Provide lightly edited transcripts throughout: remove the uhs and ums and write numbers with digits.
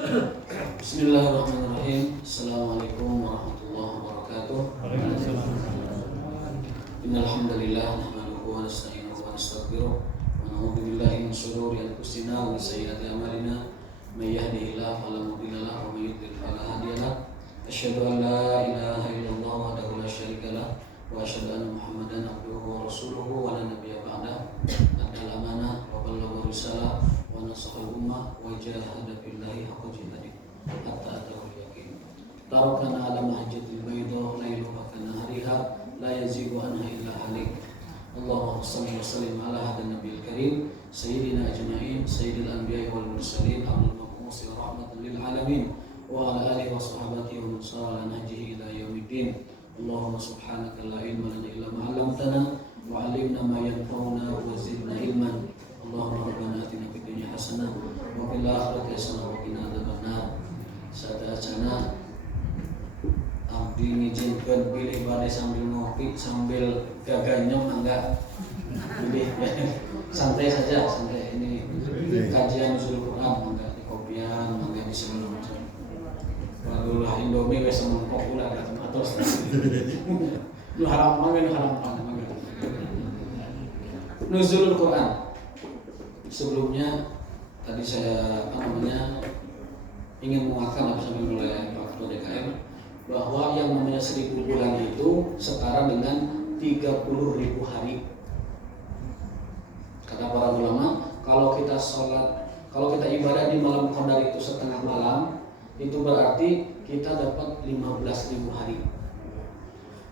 Bismillahirrahmanirrahim. Assalamualaikum warahmatullahi wabarakatuh. Innal hamdalillah nahmaduhu wa nasta'inuhu wa nastaghfiruh wa na'udzu billahi min shururi anfusina wa min sayyiati a'malina. May yahdihillahu fala mudilla lahu wa may yudlil fala hadiya lahu. Asyhadu an la ilaha illallah wahdahu la syarika lahu wa asyhadu anna Muhammadan abduhu wa rasuluhu wa la nabiyya ba'dahu. Addal amanah wa ballagha risalah wa nasaha al-ummah wa jahada fillahi haqqa jihadih hatta atahul yaqin. Tarakana ala mahajjatil bayda lailuha kanahariha la yazigu anha illa halik. Allahumma shalli wa sallim ala hadan nabiyil karim sayyidina ajma'in sayyidil anbiya'i wal mursalin abdul maqmus rahmatan lil alamin wa ala alihi wa sahbihi wa man sara ala nahjihi ila yaumiddin. Allahumma subhanaka la ilma lana illa ma 'allamtana wa 'allimna ma yanfa'una wa zidna ilman. Allahumma rabbana atina fid dunya hasanah wa fil akhirati hasanah wa qina adzabannar. Sadayana abdi ngijinkeun pilih bade sambil ngopi sambil gaganyong enggak pilih santai saja santai ini kajian usul Quran enggak di kopian enggak di sebelum kalau lah Indomie wes semangkok pula ada atos lu haram nuzulul Quran. Sebelumnya tadi saya ingin menguatkan apa sampai mulai Pak Ketua DKM bahwa yang namanya 1000 bulan itu setara dengan 30.000 hari. Kata para ulama, kalau kita ibadah di malam qadar itu setengah malam, itu berarti kita dapat 15.000 hari.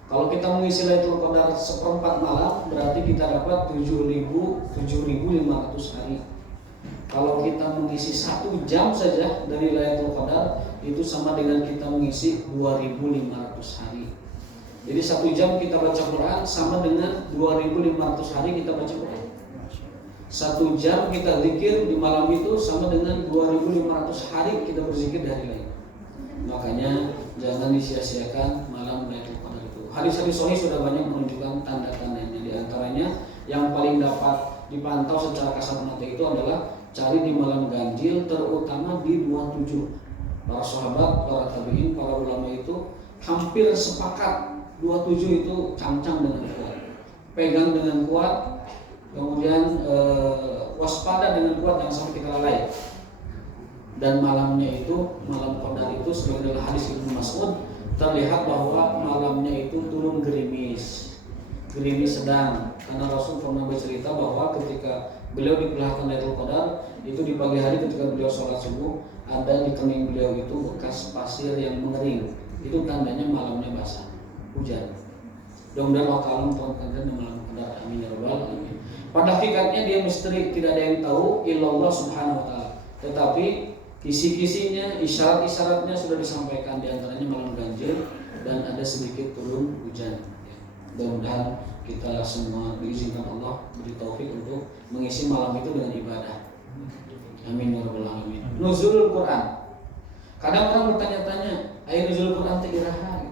Kalau kita mengisi Lailatul Qadar seperempat malam, berarti kita dapat 7.500 hari. Kalau kita mengisi 1 jam saja dari Lailatul Qadar, itu sama dengan kita mengisi 2.500 hari. Jadi 1 jam kita baca Quran sama dengan 2.500 hari kita baca Quran. 1 jam kita zikir di malam itu sama dengan 2.500 hari kita berzikir di hari lain. Makanya jangan disia-siakan malam Lailatul Qadar itu. Hadis-hadis sahih sudah banyak menunjukkan tanda-tandanya. Di antaranya yang paling dapat dipantau secara kasat mata itu adalah cari di malam ganjil, terutama di 27. Para sahabat, para tabi'in, para ulama itu hampir sepakat 27 itu cancang dengan kuat, pegang dengan kuat, kemudian waspada dengan kuat, jangan sampai kita lalai. Dan malamnya itu, malam qadar itu sebagai dalam hadis Ibnu Mas'ud terlihat bahwa malamnya itu turun gerimis sedang, karena Rasul pernah bercerita bahwa ketika beliau diperlihatkan Lailatul Qadar itu di pagi hari ketika beliau sholat subuh, ada di kening beliau itu bekas pasir yang mengering. Itu tandanya malamnya basah, hujan. Mudah-mudahan Allah Ta'ala memperkenalkan di malam qadar. Amin ya rabbal alamin. Pada hakikatnya dia misteri, tidak ada yang tahu illallah subhanahu wa ta'ala. Tetapi kisi-kisinya, isyarat-isyaratnya sudah disampaikan, di antaranya malam ganjil dan ada sedikit turun hujan. Mudah-mudahan kita semua diizinkan Allah beri taufik untuk mengisi malam itu dengan ibadah. Amin ya rabbal alamin. Nuzulul Quran. Kadang orang bertanya-tanya, ayat nuzulul Quran teh iraha?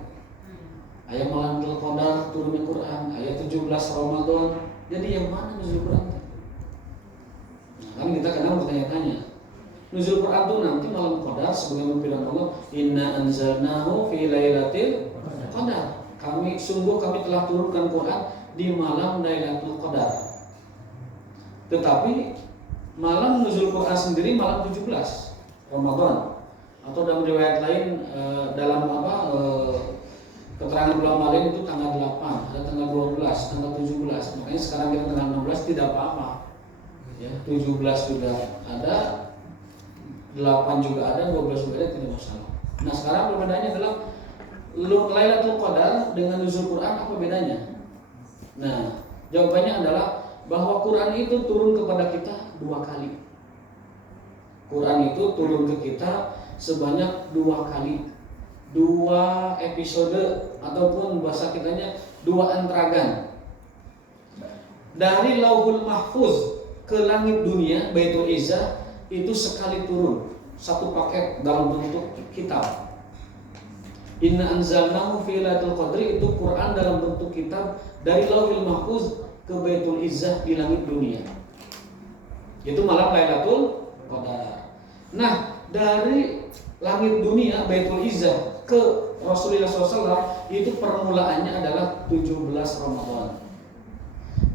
Ayat malam Qadar turunnya Quran, ayat 17 Ramadan. Jadi yang mana nuzulul Quran teh? Kan kita kadang bertanya-tanya. Nuzul Quran itu nanti malam Qadar sebagaimana firman Allah, inna anzalnahu fi lailatul qadar. Kami telah turunkan Quran di malam Lailatul Qadar. Tetapi malam nuzul Quran sendiri malam 17 Ramadan, atau dalam riwayat lain keterangan ulama lain itu tanggal 8, ada tanggal 12, tanggal 17. Makanya sekarang kita tanggal 16 tidak apa-apa. Ya, 17 juga ada, 8 juga ada, 12 juga ada, tidak masalah. Nah, sekarang perbedaannya adalah Lailatul Qadar dengan nuzul Quran, apa bedanya? Nah, jawabannya adalah bahwa Quran itu turun kepada kita 2 kali. Quran itu turun ke kita sebanyak 2 kali. 2 episode ataupun bahasa kitanya 2 antragan. Dari Lauhul Mahfuz ke langit dunia, Baitul Izzah, itu sekali turun, 1 paket dalam bentuk kitab. Inna anzalnahu fi lailatul qadri, itu Quran dalam bentuk kitab dari Lauhul Mahfuz ke Baitul Izzah di langit dunia. Itu malam Lailatul Qadar. Nah, dari langit dunia Baitul Izzah ke Rasulullah SAW itu permulaannya adalah 17 Ramadan.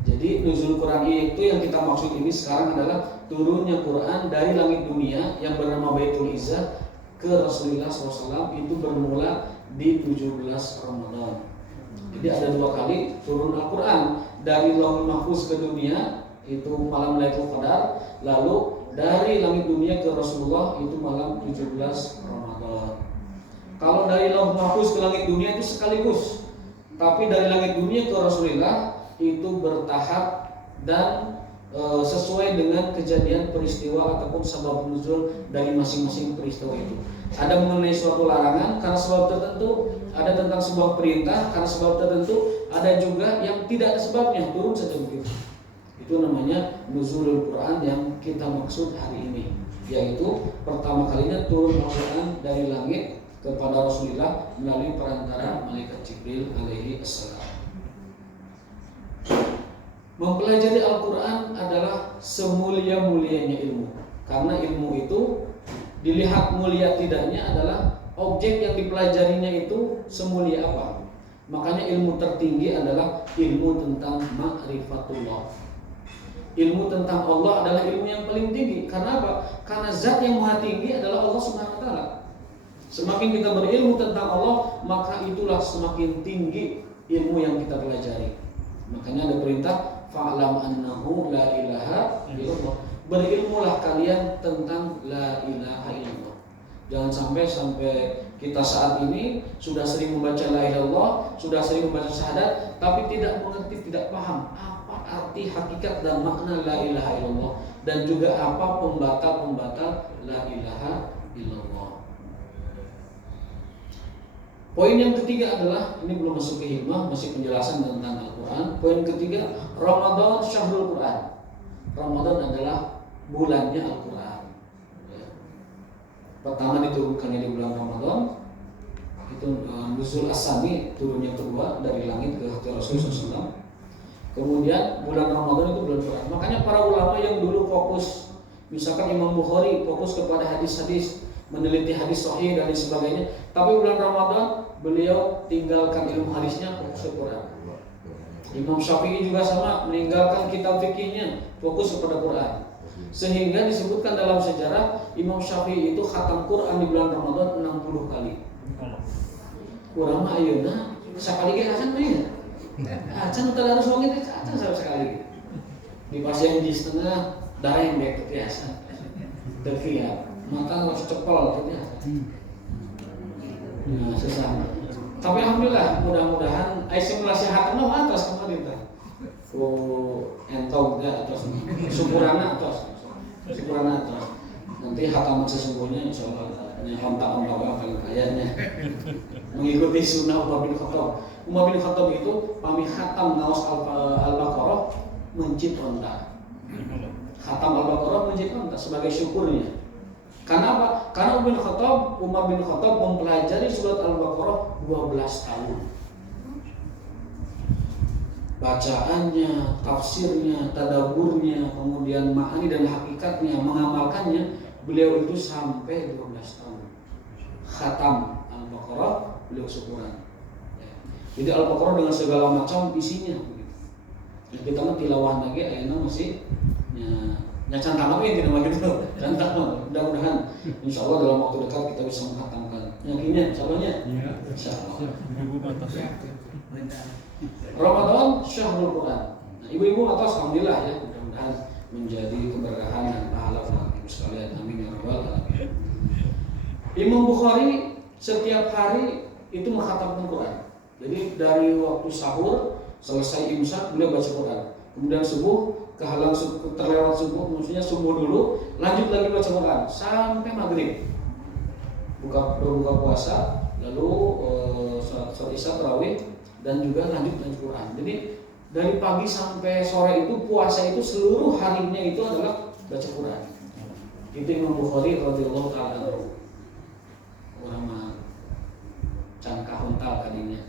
Jadi nuzul Quran itu yang kita maksud ini sekarang adalah turunnya Quran dari langit dunia yang bernama Baitul Izzah ke Rasulullah SAW itu bermula di 17 Ramadan. Jadi ada 2 kali turun Al-Quran, dari Lauhul Mahfuz ke dunia itu malam Lailatul Qadar, lalu dari langit dunia ke Rasulullah itu malam 17 Ramadan. Kalau dari Lauhul Mahfuz ke langit dunia itu sekaligus, tapi dari langit dunia ke Rasulullah itu bertahap dan sesuai dengan kejadian peristiwa ataupun sebab nuzul dari masing-masing peristiwa itu. Ada mengenai suatu larangan karena sebab tertentu, ada tentang sebuah perintah karena sebab tertentu, ada juga yang tidak ada sebabnya, turun saja begitu. Itu namanya nuzulul Quran yang kita maksud hari ini, yaitu pertama kalinya turun Al-Quran dari langit kepada Rasulullah melalui perantara malaikat Jibril alaihi assalam. Mempelajari Al-Quran adalah semulia-mulianya ilmu, karena ilmu itu dilihat mulia tidaknya adalah objek yang dipelajarinya itu semulia apa. Makanya ilmu tertinggi adalah ilmu tentang ma'rifatullah. Ilmu tentang Allah adalah ilmu yang paling tinggi. Karena apa? Karena zat yang maha tinggi adalah Allah Subhanahu wa taala. Semakin kita berilmu tentang Allah, maka itulah semakin tinggi ilmu yang kita pelajari. Makanya ada perintah fa'lam annahu la ilaha illallah. Berilmulah kalian tentang la ilaha illallah. Jangan sampai kita saat ini sudah sering membaca la ilaha illallah, sudah sering membaca syahadat, tapi tidak mengerti, tidak paham apa arti hakikat dan makna la ilaha illallah, dan juga apa pembatal-pembatal la ilaha illallah. Poin yang ketiga adalah, ini belum masuk ke hikmah, masih penjelasan tentang Al-Quran. Poin ketiga, Ramadan syahrul Quran. Ramadan adalah bulannya Al-Quran. Pertama diturunkannya di bulan Ramadan, itu nuzul as-sani, turun yang kedua dari langit ke hati Rasulullah SAW. Kemudian bulan Ramadan itu bulan Quran. Makanya para ulama yang dulu fokus, misalkan Imam Bukhari fokus kepada hadis-hadis, meneliti hadis sahih dan lain sebagainya, tapi bulan Ramadan beliau tinggalkan ilmu hadisnya, fokus ke Quran. Imam Syafi'i juga sama, meninggalkan kitab fikihnya, fokus kepada Quran. Sehingga disebutkan dalam sejarah Imam Syafi'i itu khatam Quran di bulan Ramadan 60 kali. Kurang mah ayeuna sakali ge acan mah. Acan teu harus wong itu acan sekali. Di pasien di setengah darah yang dek biasa. Terkiat mata harus cepol gitu ya. Nah, susah. Tapi alhamdulillah, mudah-mudahan simulasi hatam mah atas kemarin tah. Entong ya atas. Syukurana atas. Syukurana atas. Nanti hataman sesungguhnya insyaallah kontak-kontak paling kayaknya mengikuti sunnah Umar bin Khattab. Umar bin Khattab itu pami khatam naos Al-Baqarah mencit onta. Khatam Al-Baqarah mencit onta sebagai syukurnya. Karena apa? Karena Umar bin Khattab mempelajari surat Al-Baqarah 12 tahun. Bacaannya, tafsirnya, tadaburnya, kemudian ma'ani dan hakikatnya, mengamalkannya, beliau itu sampai 12 tahun. Khatam Al-Baqarah, beliau syukuran. Jadi Al-Baqarah dengan segala macam isinya. Yang kita mah tilawah lagi, ayeuna masih nyacan tamat ini tidak begitu. Cantak, mudah-mudahan insya Allah dalam waktu dekat kita bisa menghatamkan. Yakinnya, insyaallah-nya. Insyaallah. Ramadan syahrul Quran. Nah, ibu-ibu atas alhamdulillah ya, mudah-mudahan menjadi keberkahan dan pahala bagi kita sekalian. Amin ya rabbal alamin. Imam Bukhari setiap hari itu menghatamkan Quran. Jadi dari waktu sahur selesai imsak beliau baca Quran. Kemudian subuh kehalang terlewat subuh, maksudnya subuh dulu, lanjut lagi baca Quran sampai maghrib. Berbuka puasa, lalu sholat isya tarawih dan juga lanjut Quran. Jadi dari pagi sampai sore itu puasa itu seluruh harinya itu adalah baca Quran. Itu Imam Bukhari radhiyallahu taala anhu. Orang mah can kahuntal kadinya.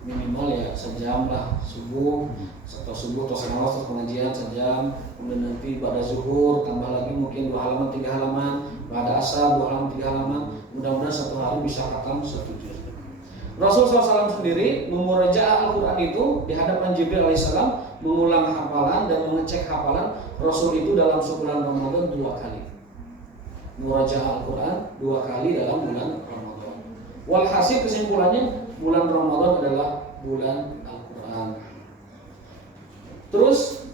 Minimal ya sejam lah subuh atau selawat atau pengajian sejam, kemudian nanti pada zuhur tambah lagi mungkin 2 halaman 3 halaman, pada asar 2 halaman 3 halaman, Mudah-mudahan satu hari bisa khatam 1 juz. Rasul SAW sendiri memurajaah Al-Quran itu di hadapan Jibril alaihissalam, mengulang hafalan dan mengecek hafalan Rasul itu dalam sebulan Ramadan 2 kali. Murajaah Al-Quran 2 kali dalam bulan Ramadan. Walhasil kesimpulannya bulan Ramadan adalah bulan Al-Quran. Terus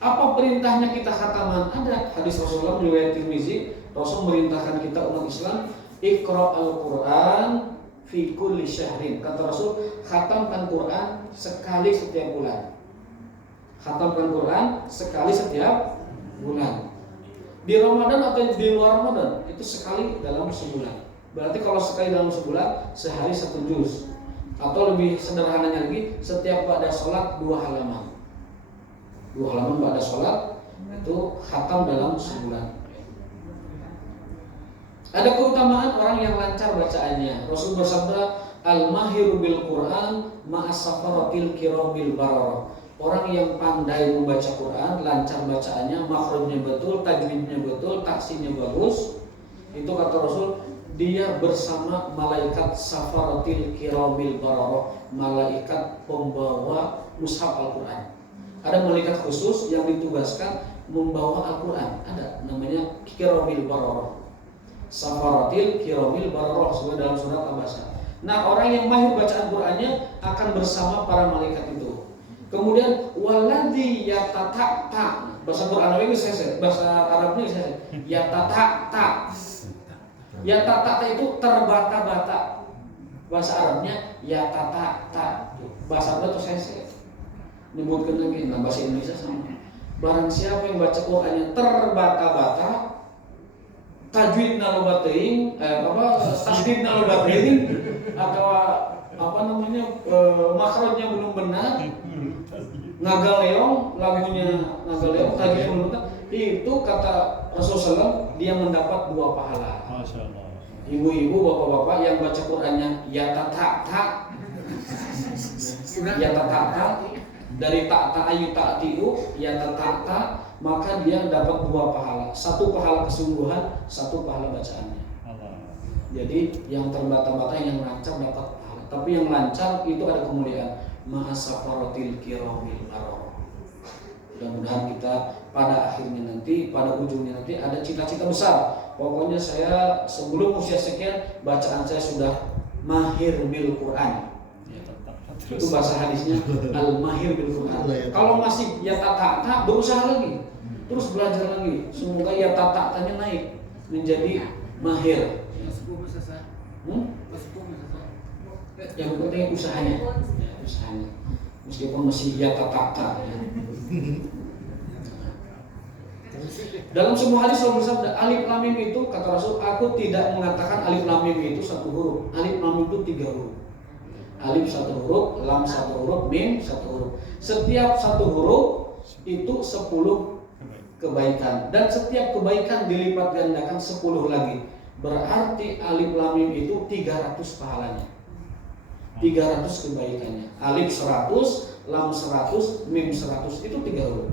apa perintahnya kita khataman? Ada hadis Rasulullah riwayat Tirmizi, Rasul merintahkan kita umat Islam Iqra al-Quran fi kulli syahrin. Kata Rasul, khatamkan Quran sekali setiap bulan. Khatamkan Quran sekali setiap bulan. Di Ramadan atau di luar Ramadan itu sekali dalam sebulan. Berarti kalau sekali dalam sebulan sehari 1 juz. Atau lebih sederhananya lagi, setiap pada sholat 2 halaman. 2 halaman pada sholat itu khatam dalam sebulan. Ada keutamaan orang yang lancar bacaannya. Rasul bersabda, al-mahiru bil Quran ma'as-safaratil kiramil bararah. Orang yang pandai membaca Quran, lancar bacaannya, makhrajnya betul, tajwidnya betul, taksinya bagus. Itu kata Rasul, dia bersama malaikat safaratil kiramil bararah, malaikat pembawa mushaf Al-Quran. Ada malaikat khusus yang ditugaskan membawa Al-Quran. Ada namanya kiramil bararah. Safaratil kiramil bararah sesuai dalam surat Abasa. Nah, orang yang mahir bacaan Qur'annya akan bersama para malaikat itu. Kemudian waladhi yatata'ta, bahasa Qur'an bahasa Arabnya saya yatata'ta. Yatata'ta itu terbata-bata. Bahasa Arabnya yatata'ta. Bahasa Arabnya itu saya nyebutkan lagi, nah bahasa Indonesia sama. Barang siapa yang baca Qur'annya terbata-bata, tajwidna lo bateing, tasdidna lo bateing, atau makhrajnya belum benar, ngagaleong, lagunya ngagaleong, tajwidnya belum benar, itu kata Rasulullah SAW, dia mendapat 2 pahala. Ibu-ibu, bapak-bapak yang baca Qur'annya yatata'ta, yatata'ta, dari ta'ta ayu ta'tiu, yatata'ta, maka dia dapat 2 pahala. 1 pahala kesungguhan, 1 pahala bacaannya. Jadi yang terbata-bata, yang lancar dapat pahala. Tapi yang lancar itu ada kemuliaan. Ma'asafaratil kiramil bararah. Mudah-mudahan kita pada akhirnya nanti, pada ujungnya nanti ada cita-cita besar. Pokoknya saya sebelum usia sekian, bacaan saya sudah mahir bil Quran. Itu bahasa hadisnya al-mahir bil Quran. Kalau masih ya tak berusaha lagi, terus belajar lagi. Semoga ya tak-tanya naik menjadi mahir. Yang penting usahanya, usahanya. Meskipun masih ya tak. Dalam sebuah hadis Rasul bersabda, alif lam mim itu kata Rasul, aku tidak mengatakan alif lam mim itu 1 huruf. Alif lam mim itu 3 huruf. Alif 1 huruf, lam 1 huruf, mim 1 huruf. Setiap 1 huruf itu 10 kebaikan, dan setiap kebaikan dilipat gandakan 10 lagi. Berarti alif lam mim itu 300 pahalanya. 300 kebaikannya. Alif 100, lam 100, mim 100, itu 3 huruf.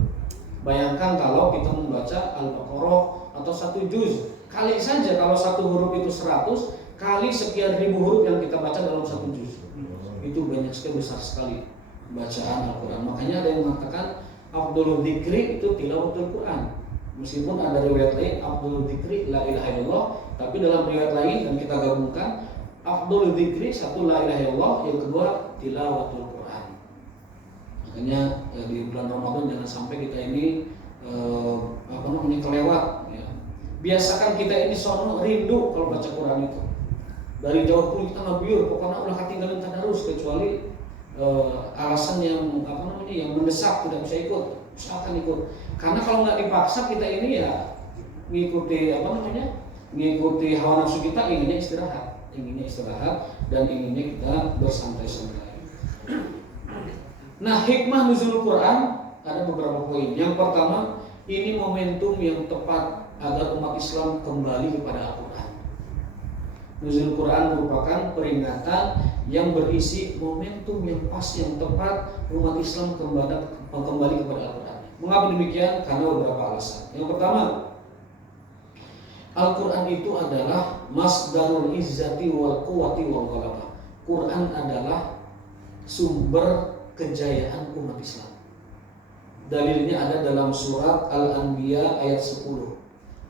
Bayangkan kalau kita membaca Al-Baqarah atau 1 juz, kali saja kalau 1 huruf itu 100, kali sekian ribu huruf yang kita baca dalam 1 juz. Itu banyak sekali, besar sekali bacaan Al-Quran. Makanya ada yang mengatakan afdhalul dzikri itu tilawatul Quran. Meskipun ada riwayat lain afdhalul dzikri la ilaha illallah, tapi dalam riwayat lain dan kita gabungkan afdhalul dzikri 1 la ilaha illallah, yang kedua tilawatul Quran. Makanya di bulan Ramadan jangan sampai kita ini kelewat ya. Biasakan kita ini sono rindu kalau baca Quran itu. Dari jauh pun kita ngabiur, pokoknya ulah ketinggalan tadarus, kecuali alasan yang yang mendesak tidak bisa ikut, usahakan ikut. Karena kalau nggak dipaksa kita ini ya mengikuti mengikuti hawa nafsu kita, inginnya istirahat dan inginnya kita bersantai-santai. Nah, hikmah nuzul Quran ada beberapa poin. Yang pertama, ini momentum yang tepat agar umat Islam kembali kepada Al-Quran. Nuzul Quran merupakan peringatan yang berisi momentum yang pas, yang tepat umat Islam kembali kepada Al-Quran. Mengapa demikian? Karena beberapa alasan. Yang pertama, Al-Quran itu adalah masdarul izzati wal quwwati wal ghalabah. Quran adalah sumber kejayaan umat Islam. Dalilnya ada dalam surat Al-Anbiya ayat 10.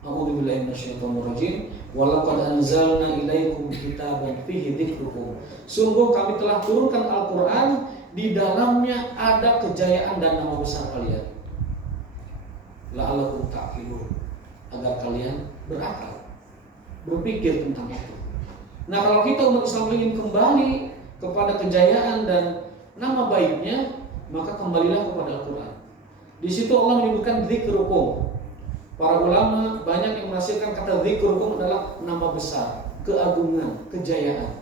A'udzubillahi minasyaitonirrajim. Walaqad anzalna ilaikum kitaban fihi dzikrukum. Sungguh kami telah turunkan Al-Qur'an, di dalamnya ada kejayaan dan nama besar kalian. La'allakum ta'qilun, agar kalian berakal, berpikir tentang itu. Nah, kalau kita umat Islam ingin kembali kepada kejayaan dan nama baiknya, maka kembalilah kepada Al-Qur'an. Di situ Allah menyebutkan dzikrukum. Para ulama banyak yang menafsirkan kata dzikrukum adalah nama besar, keagungan, kejayaan.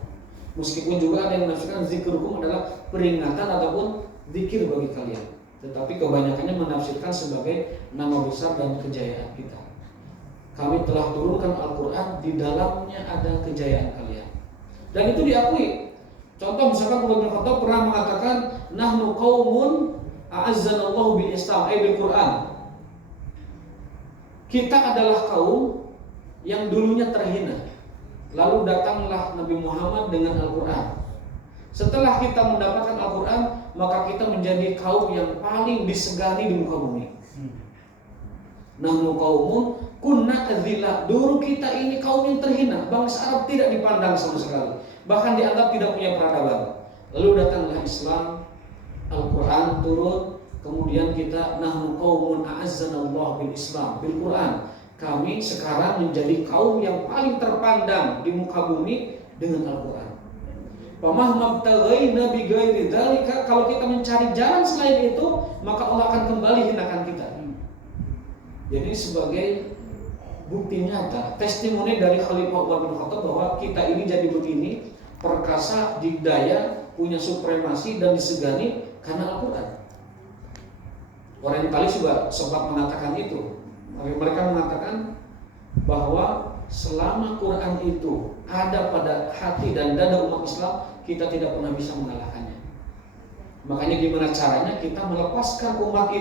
Meskipun juga ada yang menafsirkan dzikrukum adalah peringatan ataupun zikir bagi kalian. Tetapi kebanyakannya menafsirkan sebagai nama besar dan kejayaan kita. Kami telah turunkan Al-Quran, di dalamnya ada kejayaan kalian. Dan itu diakui. Contoh misalkan Umar bin Khattab pernah mengatakan, nahnu qaumun a'azzanallahu bil Islam, bil Quran. Kita adalah kaum yang dulunya terhina. Lalu datanglah Nabi Muhammad dengan Al-Quran. Setelah kita mendapatkan Al-Quran, maka kita menjadi kaum yang paling disegani di muka bumi. Nahnu qaumun kunna adzillah. Dulu kita ini kaum yang terhina. Bangsa Arab tidak dipandang sama sekali, bahkan dianggap tidak punya peradaban. Lalu datanglah Islam, Al-Quran turun, kemudian kita nahnu qaumun a'azzanallahu bil Islam, bil Quran. Kami sekarang menjadi kaum yang paling terpandang di muka bumi dengan Al-Quran. Pamahma btaghaina bi ghairi dzalika, kalau kita mencari jalan selain itu, maka Allah akan kembali hinakan kita. Jadi sebagai bukti nyata, testimoni dari Khalifah Umar bin Khattab bahwa kita ini jadi begini, perkasa, dikdaya, punya supremasi dan disegani karena Al-Quran. Orientalis juga sempat mengatakan itu. Mereka mengatakan bahwa selama Quran itu ada pada hati dan dada umat Islam, kita tidak pernah bisa mengalahkannya. Makanya gimana caranya kita melepaskan umat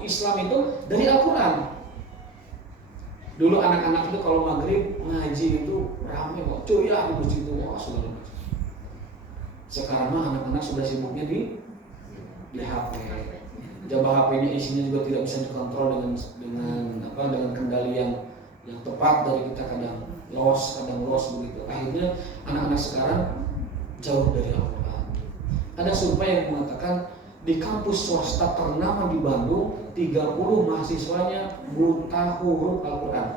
Islam itu dari Al-Quran. Dulu anak-anak itu kalau maghrib ngaji itu ramai kok, cuya di masjid itu, wah sudah. Sekarang mah anak-anak sudah sibuknya di HP. Jabah HP-nya isinya juga tidak bisa dikontrol dengan kendali yang tepat. Dari kita kadang los begitu. Akhirnya anak-anak sekarang jauh dari Al-Quran. Ada survei yang mengatakan di kampus swasta ternama di Bandung, 30 mahasiswanya buta huruf Al-Quran.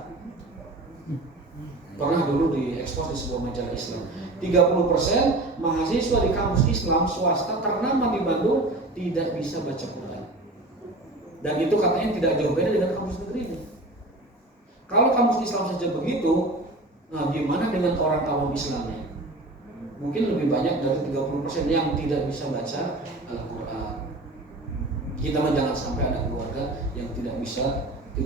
Pernah dulu diekspos di sebuah majalah Islam. 30% mahasiswa di kampus Islam swasta ternama di Bandung tidak bisa baca Quran. Dan itu katanya tidak jauh beda dengan kampus negeri ini. Kalau kampus Islam saja begitu, nah gimana dengan orang awam Islamnya? Mungkin lebih banyak dari 30% yang tidak bisa baca Al-Quran. Kita mah jangan sampai ada keluarga yang tidak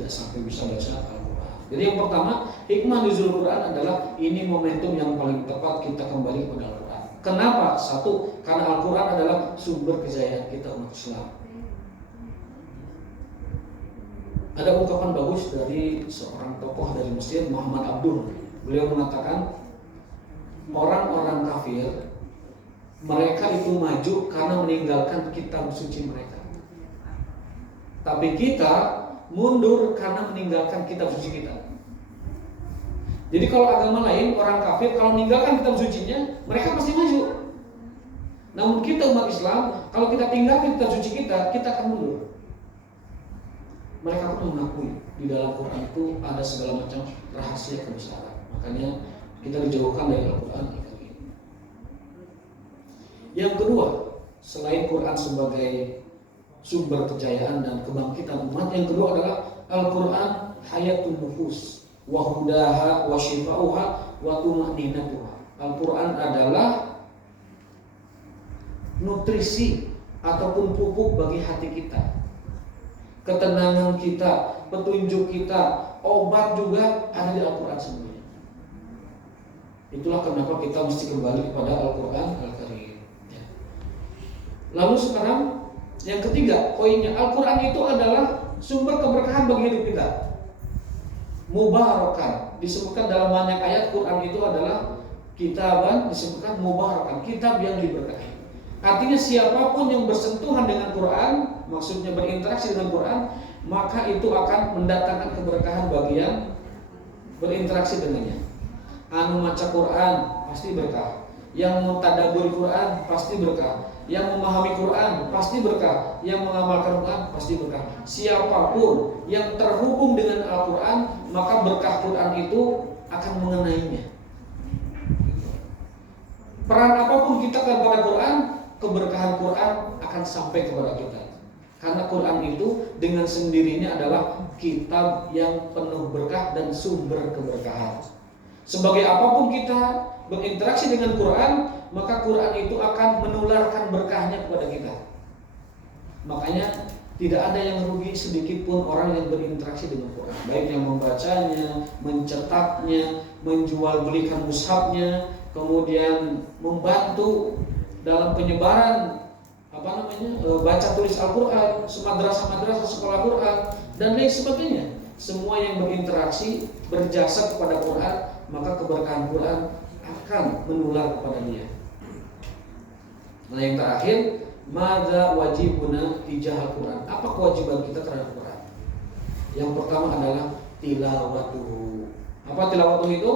sampai bisa baca Al-Quran. Jadi yang pertama, hikmah nuzul Quran adalah ini momentum yang paling tepat kita kembali kepada Al-Quran. Kenapa? Satu, karena Al-Quran adalah sumber kejayaan kita umat Islam. Ada ungkapan bagus dari seorang tokoh dari Mesir, Muhammad Abdul. Beliau mengatakan, orang-orang kafir mereka itu maju karena meninggalkan kitab suci mereka. Tapi kita mundur karena meninggalkan kitab suci kita. Jadi kalau agama lain, orang kafir kalau meninggalkan kitab sucinya, mereka pasti maju. Namun kita umat Islam, kalau kita tinggalkan kitab suci kita akan mundur. Mereka pun mengakui di dalam Quran itu ada segala macam rahasia kebesaran. Makanya kita dijauhkan dari Al-Quran. Yang kedua, selain Quran sebagai sumber kejayaan dan kebangkitan umat, yang kedua adalah Al-Quran hayatun nufus wa hudaha wa shifauha wa tuma'ninatuha. Al-Quran adalah nutrisi ataupun pupuk bagi hati kita, ketenangan kita, petunjuk kita, obat juga ada di Al-Quran semuanya. Itulah kenapa kita mesti kembali kepada Al-Quran Al-Karim. Lalu sekarang yang ketiga, poinnya, Al-Quran itu adalah sumber keberkahan bagi hidup kita. Mubarakan. disebutkan dalam banyak ayat Quran itu adalah kitaban, disebutkan mubarakan, kitab yang diberkahi. Artinya siapapun yang bersentuhan dengan Quran, maksudnya berinteraksi dengan Quran, maka itu akan mendatangkan keberkahan bagi yang berinteraksi dengannya. Anu maca Quran pasti berkah, yang mentadabbur Quran pasti berkah, yang memahami Quran pasti berkah, yang mengamalkan Quran pasti berkah. Siapapun yang terhubung dengan Al-Quran, maka berkah Quran itu akan mengenainya. Peran apapun kita kepada Quran, keberkahan Quran akan sampai kepada kita. Karena Quran itu dengan sendirinya adalah kitab yang penuh berkah dan sumber keberkahan. Sebagai apapun kita berinteraksi dengan Quran, maka Quran itu akan menularkan berkahnya kepada kita. Makanya tidak ada yang rugi sedikit pun orang yang berinteraksi dengan Quran, baik yang membacanya, mencetaknya, menjual belikan mushafnya, kemudian membantu dalam penyebaran baca tulis Al-Quran, madrasah-madrasah sekolah Quran dan lain sebagainya. Semua yang berinteraksi berjasa kepada Quran, maka keberkahan Quran akan menular kepada dia. Nah, yang terakhir, madza wajibuna tijah Al-Quran. Apa kewajiban kita terhadap Quran? Yang pertama adalah tilawatuhu. Apa tilawatuhu itu?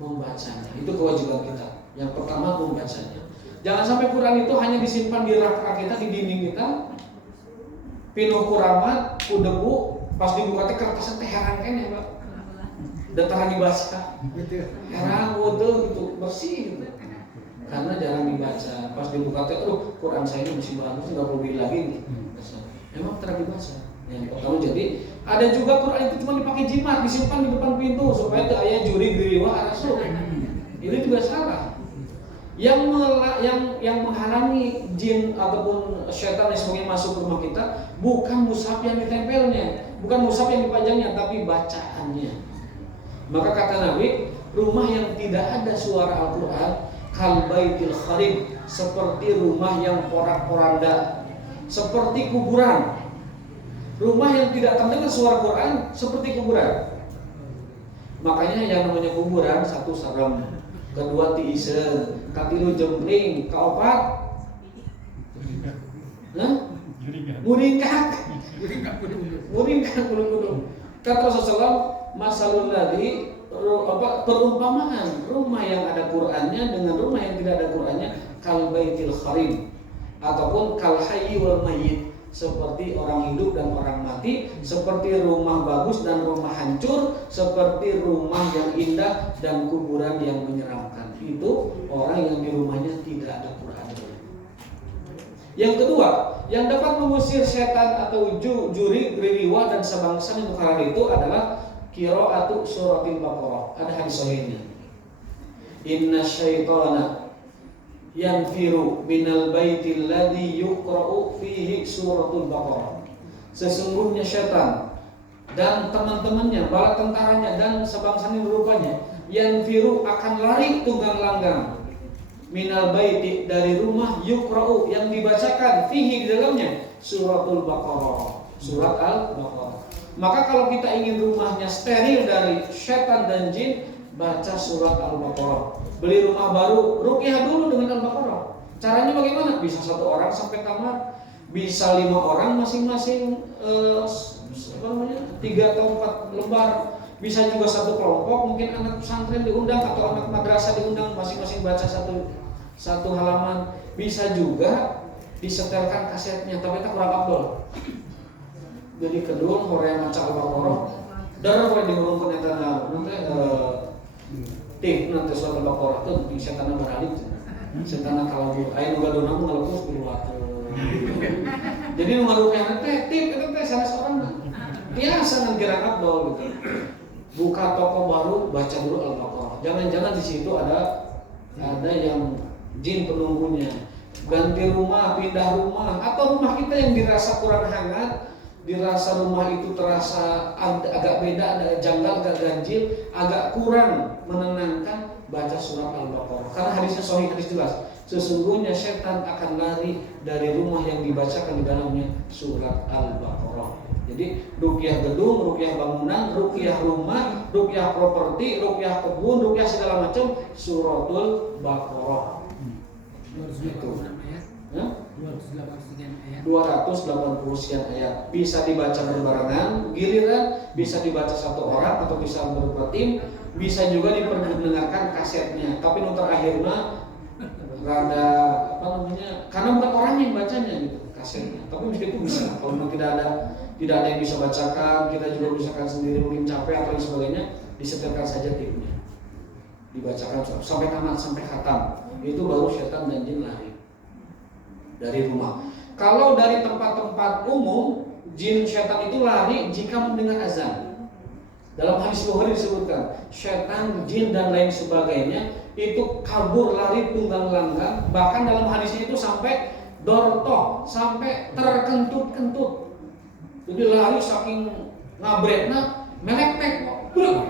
Membacanya. Itu kewajiban kita. Yang pertama membacanya. Jangan sampai Quran itu hanya disimpan di rak kita, di dinding kita, pinuh kuramat, ku debu, pas dibuka teh kertasnya teh heran kan ya, Pak. Datang dibaca. Heran wudu gitu, bersih gitu. Karena jarang dibaca. Pas dibuka teh, aduh, Quran saya ini masih bagus, enggak perlu beli lagi gitu. Emang terang dibaca. Yang pertama, jadi ada juga Quran itu cuma dipakai jimat, disimpan di depan pintu supaya tuh ayah juri diriwa arasul. Ini juga salah. Yang menghalangi jin ataupun syaitan yang sebagainya masuk ke rumah kita bukan mushaf yang ditempelnya, bukan mushaf yang dipajangnya, tapi bacaannya. Maka kata Nabi, rumah yang tidak ada suara Al-Quran kal baitil kharib, seperti rumah yang porak-poranda, seperti kuburan. Rumah yang tidak terdengar suara Quran seperti kuburan. Makanya yang namanya kuburan, satu serem, kedua tiise, katilu jempling, kaopat muringkak bulu-bulu. Kata Rasulullah, masalul ladzi perumpamaan rumah yang ada Qur'annya dengan rumah yang tidak ada Qur'annya kal baitil kharib ataupun kal hayy wal mayyit, seperti orang hidup dan orang mati, seperti rumah bagus dan rumah hancur, seperti rumah yang indah dan kuburan yang menyeramkan. Itu orang yang di rumahnya tidak ada Quran. Yang kedua, yang dapat mengusir setan atau juri, ririwa dan sebangsa yang mukharar itu adalah qiraatu suratil Baqarah. Ada hadis sahihnya. Inna syaitana yanfiru minal baitil ladzi yuqra'u fihi suratul Baqarah. Sesungguhnya syaitan dan teman-temannya, bala tentaranya dan sebangsanya rupanya, yanfiru akan lari tunggang langgang minal baiti dari rumah yuqra'u yang dibacakan fihi di dalamnya suratul Baqarah, surat Al-Baqarah. Maka kalau kita ingin rumahnya steril dari syaitan dan jin, baca surat Al-Baqarah. Beli rumah baru, ruqyah dulu dengan Al-Baqarah. Caranya bagaimana? Bisa 1 orang sampai tamat, bisa 5 orang masing-masing 3 atau 4 lembar. Bisa juga 1 kelompok, mungkin anak pesantren diundang atau anak madrasah diundang, masing-masing baca satu halaman. Bisa juga disetelkan kasetnya, tapi tak kurang abdol. Jadi kedua orang maca Al-Baqarah, darah boleh diurungkan eta nanti nanti surat Al-Baqarah itu di setan beralih, setan kalau ayo nu gadona mah ngalekus keluar. Jadi nu ngarukeun teh tip eta teh salah seorang biasa ngan gerak abdol gitu. Buka toko baru, baca dulu Al-Baqarah. Jangan-jangan di situ ada yang jin penunggunya. Ganti rumah, pindah rumah, atau rumah kita yang dirasa kurang hangat, dirasa rumah itu terasa agak beda, agak janggal, agak ganjil, agak kurang menenangkan, baca surat Al-Baqarah. Karena hadisnya sahih, hadis jelas. sesungguhnya setan akan lari dari rumah yang dibacakan di dalamnya surat Al-Baqarah. Jadi ruqyah gedung, ruqyah bangunan, ruqyah rumah, ruqyah properti, ruqyah kebun, ruqyah segala macam suratul Baqarah. 280 sekian ayat. Bisa dibaca berbarengan, giliran, bisa dibaca satu orang atau bisa berupa tim, bisa juga diperdengarkan kasetnya. Tapi nonton akhirnya rada karena bukan orang yang bacanya gitu kasetnya. Tapi meskipun bisa, kalau memang tidak ada yang bisa bacakan, kita juga misalkan sendiri mungkin capek atau sebagainya, disetelkan saja tipnya, dibacakan sampai tamat, sampai khatam. Itu baru setan dan jin lari dari rumah. Kalau dari tempat-tempat umum, jin setan itu lari jika mendengar azan. Dalam hadis Bukhari disebutkan, setan, jin dan lain sebagainya itu kabur lari tunggang langgang. Bahkan dalam hadisnya itu sampai dortoh, sampai terkentut-kentut. Jadi lari saking ngabretna, melek-mek, pepet.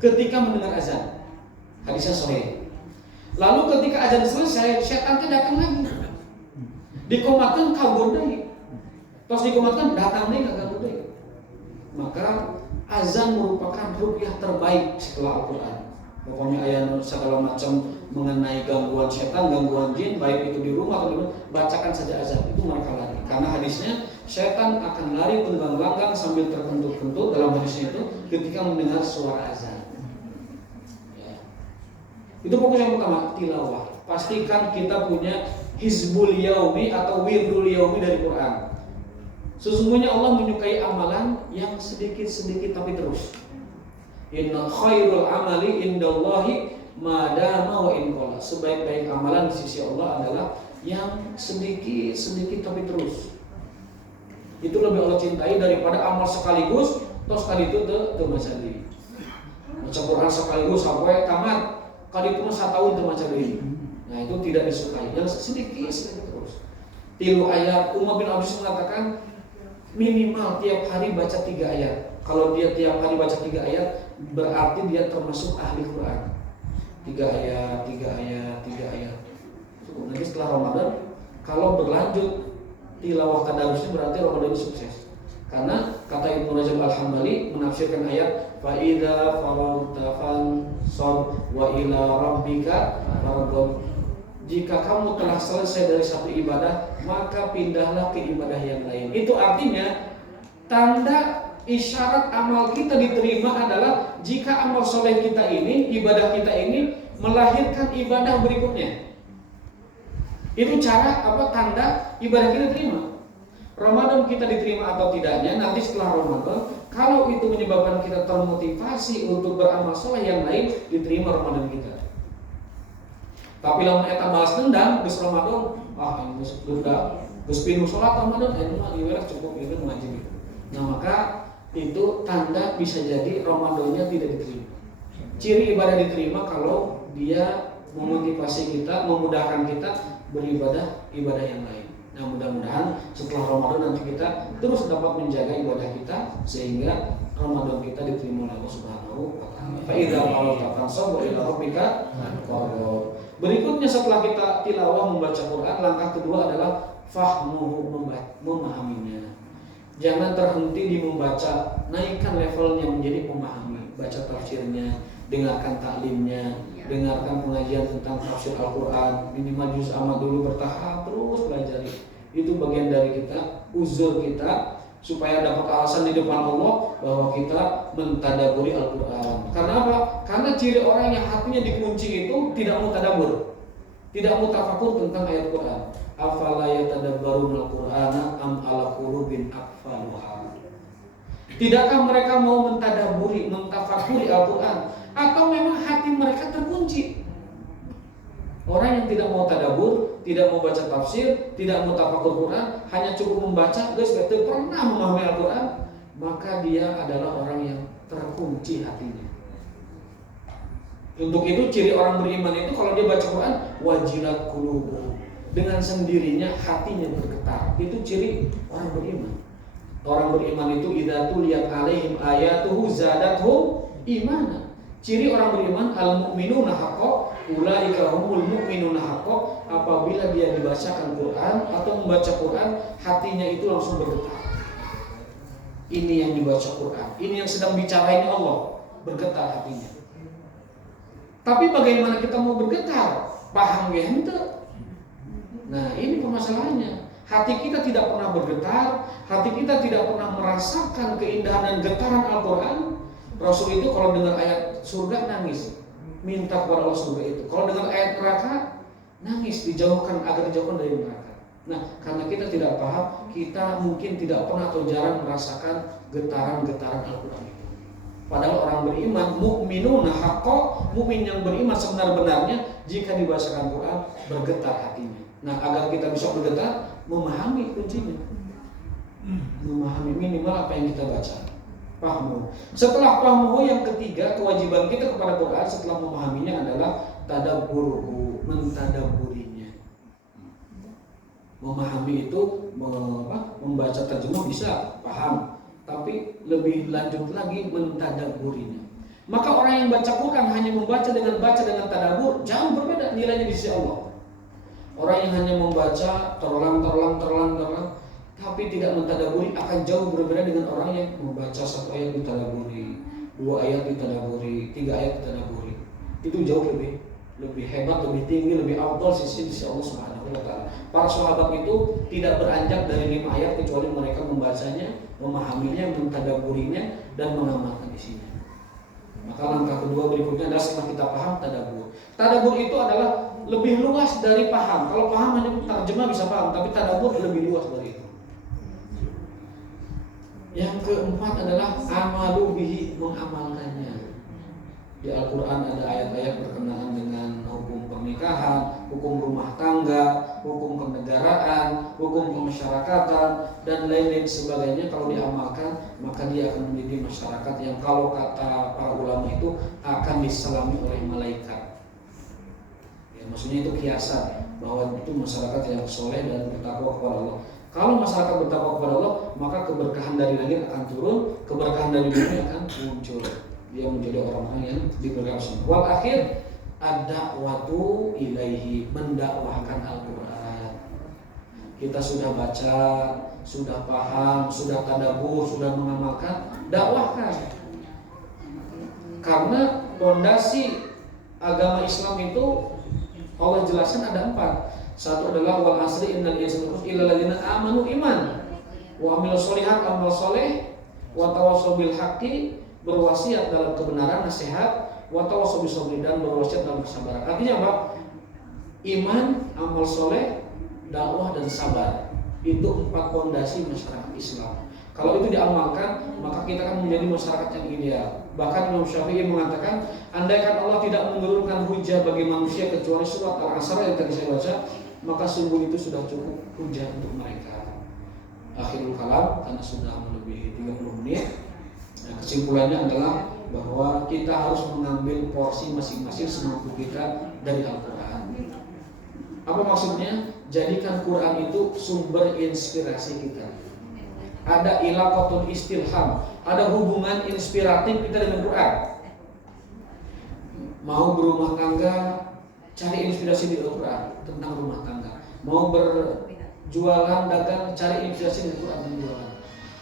Ketika mendengar azan, hadisnya sahih. Lalu ketika azan selesai, setan itu datang lagi. Dikomatkan kabur deui. Terus dikomatkan datang deui kabur deui. Maka azan merupakan ruqyah terbaik setelah Al-Qur'an. Pokoknya ayat segala macam mengenai gangguan setan, gangguan jin, baik itu di rumah atau di rumah, bacakan saja azan, itu mereka lari. Karena hadisnya setan akan lari tunggang langgang sambil terkentut-kentut dalam hadisnya itu ketika mendengar suara azan. Itu fokus yang pertama, tilawah. Pastikan kita punya hizbul yaumi atau wirdul yaumi dari Quran. Sesungguhnya Allah menyukai amalan yang sedikit-sedikit tapi terus. Inna khairul amali indallahi madama wa inqala. Sebaik-baik amalan di sisi Allah adalah yang sedikit-sedikit tapi terus. Itu lebih Allah cintai daripada amal sekaligus, terus kali itu teu maca deui. Baca Quran sekaligus sampai tamat. Kali itu masa tahun terbaca deui. Nah itu tidak disukai. Yang sedikit terus. 3 ayat. Umar bin Abdus mengatakan minimal tiap hari baca 3 ayat. Kalau dia tiap hari baca 3 ayat, berarti dia termasuk ahli Quran. 3 ayat. Cukup. Nanti setelah Ramadan, kalau berlanjut tilawah tadarusnya berarti Ramadan sukses. Karena kata Ibnu Rajab Al-Hambali menafsirkan ayat fa idza faragta fansab wa ila rabbika farghab. Jika kamu telah selesai dari satu ibadah, maka pindahlah ke ibadah yang lain. Itu artinya tanda isyarat amal kita diterima adalah jika amal soleh kita ini, ibadah kita ini melahirkan ibadah berikutnya. Itu cara tanda ibadah kita diterima. Ramadan kita diterima atau tidaknya nanti setelah Ramadan, kalau itu menyebabkan kita termotivasi untuk beramal soleh yang lain, diterima Ramadan kita. Tapi lamun eta balas dendam geus Ramadan, geus budak, geus pinuh salat Ramadan, mah ibadah cukup itu ngaji gitu. Nah, maka itu tanda bisa jadi Ramadannya tidak diterima. Ciri ibadah diterima kalau dia memotivasi kita, memudahkan kita beribadah ibadah yang lain. Nah, mudah-mudahan setelah Ramadan nanti kita terus dapat menjaga ibadah kita sehingga Ramadan kita diterima oleh Allah Subhanahu wa taala. Fa idza qara'ta fansab wa ila rabbika farghab. Berikutnya setelah kita tilawah membaca Quran, langkah kedua adalah fahmuhu, memahaminya. Jangan terhenti di membaca, naikkan levelnya menjadi pemahami. Baca tafsirnya, dengarkan taklimnya, dengarkan pengajian tentang tafsir Al-Quran, minimal juz amma dulu bertahap, terus pelajari. Itu bagian dari kita, uzur kita, supaya dapat alasan di depan Allah bahwa kita mentadaburi Al-Quran. Karena apa? Karena ciri orang yang hatinya dikunci itu tidak mau tadabur, tidak mau tafakur tentang ayat Quran. Afala yatadabbarun al-Qur'ana am ala qulubin aqfaluha. Tidakkah mereka mau mentadaburi, mentafakuri Al-Quran, atau memang hati mereka terkunci? Orang yang tidak mau tadabur, tidak mau baca tafsir, tidak mau tafakur Quran, hanya cukup membaca, guys, tidak pernah memahami Al-Quran, maka dia adalah orang yang terkunci hatinya. Untuk itu ciri orang beriman itu kalau dia baca Quran, wajilat qulubuhum, dengan sendirinya hatinya bergetar. Itu ciri orang beriman. Orang beriman itu idza tuliyat alaihim ayatuhu zadatuhum imana. Ciri orang beriman al-mu'minuna haqqo ulaika humul mu'minuna haqqo, apabila dia dibacakan Quran atau membaca Quran hatinya itu langsung bergetar. Ini yang dibaca Quran, ini yang sedang bicarain Allah, bergetar hatinya. Tapi bagaimana kita mau bergetar? Paham ya ente? Nah, ini permasalahannya. Hati kita tidak pernah bergetar, hati kita tidak pernah merasakan keindahan dan getaran Al-Quran. Rasul itu kalau dengar ayat surga nangis, minta kepada Allah surga itu. Kalau dengar ayat neraka nangis, dijauhkan agar dijauhkan dari neraka. Nah, karena kita tidak paham, kita mungkin tidak pernah atau jarang merasakan getaran-getaran Al-Quran itu. Padahal orang beriman, mu'minuna haqqo, mukmin yang beriman sebenar-benarnya, jika dibacakan Quran bergetar hatinya. Nah, agar kita bisa bergetar, memahami kuncinya, memahami minimal apa yang kita baca. Pahmu. Setelah pahmu, yang ketiga kewajiban kita kepada Quran setelah memahaminya adalah tadabburuhu, mentadaburinya. Memahami itu membaca terjemah bisa paham, tapi lebih lanjut lagi mentadaburinya. Maka orang yang baca Quran hanya membaca dengan tadabbur jauh berbeda nilainya di sisi Allah. Orang yang hanya membaca terlang tapi tidak mentadaburi akan jauh berbeda dengan orang yang membaca satu ayat ditadaburi, 2 ayat ditadaburi, 3 ayat ditadaburi. Itu jauh lebih hebat, lebih tinggi, lebih afdal sisi Allah Subhanahu wa taala. Para sahabat itu tidak beranjak dari 5 ayat kecuali mereka membacanya, memahaminya, mentadaburinya dan mengamalkan isinya. Maka langkah kedua berikutnya adalah setelah kita paham tadabbur. Tadabbur itu adalah lebih luas dari paham. Kalau paham hanya terjemah bisa paham, tapi tadabbur lebih luas dari itu. Yang keempat adalah amalu bihi, mengamalkannya. Di Al-Quran ada ayat-ayat berkenaan dengan hukum pernikahan, hukum rumah tangga, hukum kenegaraan, hukum kemasyarakatan, dan lain-lain sebagainya. Kalau diamalkan, maka dia akan menjadi masyarakat yang kalau kata para ulama itu akan diselami oleh malaikat. Ya, maksudnya itu kiasan bahwa itu masyarakat yang soleh dan bertakwa kepada Allah. Kalau masyarakat bertakwa kepada Allah, maka keberkahan dari langit akan turun, keberkahan dari bumi akan muncul. Dia menjadi orang-orang yang diberkahi. Wal akhir ad-da'watu ilaihi, mendakwahkan Al-Quran. Kita sudah baca, sudah paham, sudah tadabbur, sudah mengamalkan, dakwahkan. Karena fondasi agama Islam itu Allah jelaskan ada 4. Satu adalah wal asri innal insana illa alladziina amanu iman wa amilus sholihat, amal soleh, wa tawassaw bil haqqi, berwasiat dalam kebenaran, nasihat, wa tawassaw bis sabri, dan berwasiat dalam kesabaran. Artinya apa? Iman, amal soleh, dakwah dan sabar. Itu 4 fondasi masyarakat Islam. Kalau itu diamalkan, maka kita akan menjadi masyarakat yang ideal. Bahkan Imam Syafi'i mengatakan, andaikan Allah tidak menurunkan hujah bagi manusia kecuali surat Al-Asr yang tadi saya baca, maka sungguh itu sudah cukup hujah untuk mereka. Akhirul kalam, karena sudah melebihi 30 menit. Nah, kesimpulannya adalah bahwa kita harus mengambil porsi masing-masing semampu kita dari Al-Quran. Apa maksudnya? Jadikan Quran itu sumber inspirasi kita. Ada ilaqatul istilham, ada hubungan inspiratif kita dengan Quran. Mau berumah tangga, cari inspirasi di Al-Quran tentang rumah tangga. Mau berjualan dagang, cari inspirasi di Al-Quran tentang jualan.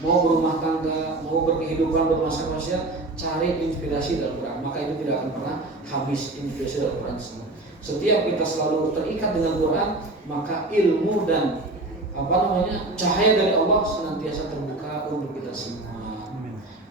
Mau berumah tangga, mau berkehidupan bermasyarakat, cari inspirasi di Al-Quran. Maka itu tidak akan pernah habis inspirasi dari Al-Quran semua. Setiap kita selalu terikat dengan Quran, maka ilmu dan cahaya dari Allah senantiasa terbuka untuk kita semua.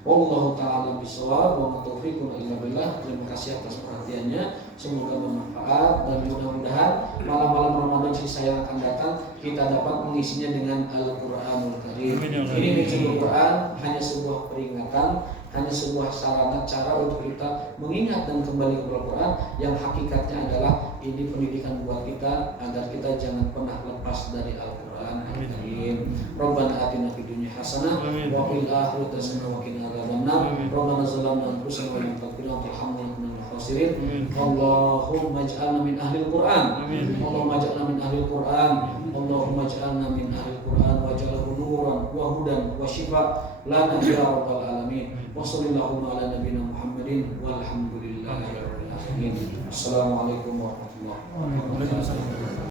Wallahu ta'ala bishawab, wa ma taufiqun illa billah. Terima kasih atas perhatiannya. Semoga bermanfaat dan mudah-mudahan malam-malam Ramadan sisa yang akan datang kita dapat mengisinya dengan Al-Qur'anul Karim. Ini mencuri Quran hanya sebuah peringatan, hanya sebuah sarana cara untuk kita mengingat dan kembali kepada Al-Quran, yang hakikatnya adalah ini pendidikan buat kita agar kita jangan pernah lepas dari Al-Quran. Amin. Rabbana atina fid dunya hasanah wa fil akhirati hasanah wa qina adzabannar. Rabbana zalamna anfusana wa lam taghfir lana warhamna lanakunanna minal khasirin. Allahumma ij'alna min ahlil Qur'an. Allahumma ij'alna min ahlil Qur'an. Allahumma ij'alna min ahlil Qur'an waj'alhu tuhuran wa hudan wa shifa lana ya rabbal alamin. Wa sallallahu ala nabiyyina Muhammadin walhamdulillahi rabbil alamin. Assalamualaikum warahmatullahi wabarakatuh.